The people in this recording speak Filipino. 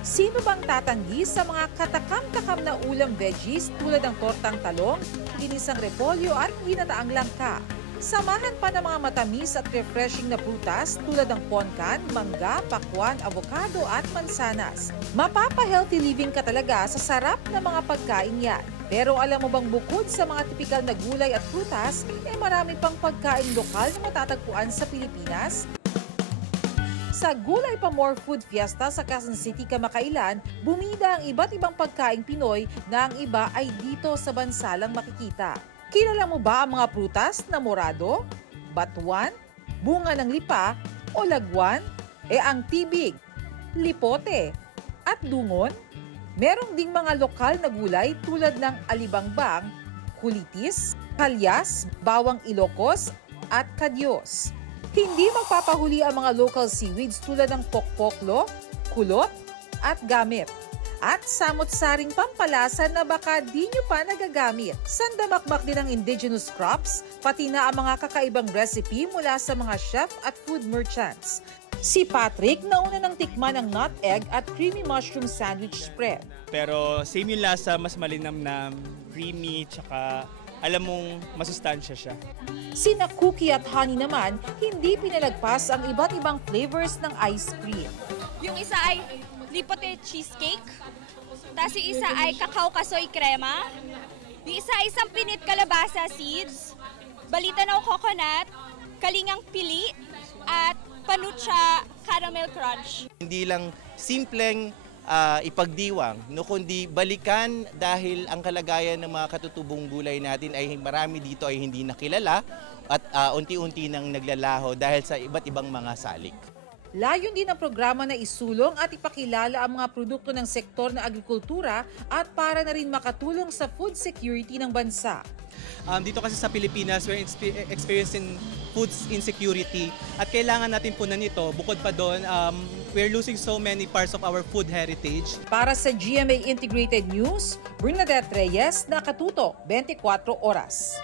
Sino bang tatanggi sa mga katakam-takam na ulam veggies tulad ng tortang talong, ginisang repolyo at ginataang langka? Samahan pa ng mga matamis at refreshing na prutas tulad ng ponkan, mangga, pakwan, avocado at mansanas. Mapapa-healthy living ka talaga sa sarap na mga pagkain yan. Pero alam mo bang bukod sa mga tipikal na gulay at prutas, marami pang pagkain lokal na matatagpuan sa Pilipinas? Sa Gulay Pa More Food Fiesta sa Quezon City kamakailan, bumida ang iba't ibang pagkaing Pinoy na ang iba ay dito sa bansa lang makikita. Kilala mo ba ang mga prutas na morado, batuan, bunga ng lipa o lagwan? Ang tibig, lipote at dungon? Merong ding mga lokal na gulay tulad ng alibangbang, kulitis, kalyas, bawang Ilocos at kadyos. Hindi magpapahuli ang mga local seaweeds tulad ng pokpoklo, kulot at gamit. At samot-saring pampalasa na baka di nyo pa nagagamit. Sandamakmak din ang indigenous crops, pati na ang mga kakaibang recipe mula sa mga chef at food merchants. Si Patrick nauna ng tikman ng nut egg at creamy mushroom sandwich spread. Pero same yung lasa, mas malinamnam, creamy, tsaka alam mong masustansya siya. Sina cookie at honey naman, hindi pinalagpas ang iba't ibang flavors ng ice cream. Yung isa ay lipote cheesecake, tapos yung isa ay cacao kasoy crema, yung isa ay sampinit kalabasa seeds, balitenong coconut, kalingang pili, at panucha caramel crunch. Hindi lang simpleng ipagdiwang, kundi balikan dahil ang kalagayan ng mga katutubong gulay natin ay marami dito ay hindi nakilala at unti-unti nang naglalaho dahil sa iba't ibang mga salik. Layon din ang programa na isulong at ipakilala ang mga produkto ng sektor ng agrikultura at para na rin makatulong sa food security ng bansa. Dito kasi sa Pilipinas, we're experiencing food insecurity at kailangan natin punan ito. Bukod pa doon, we're losing so many parts of our food heritage. Para sa GMA Integrated News, Bernadette Reyes, Nakatutok, 24 Oras.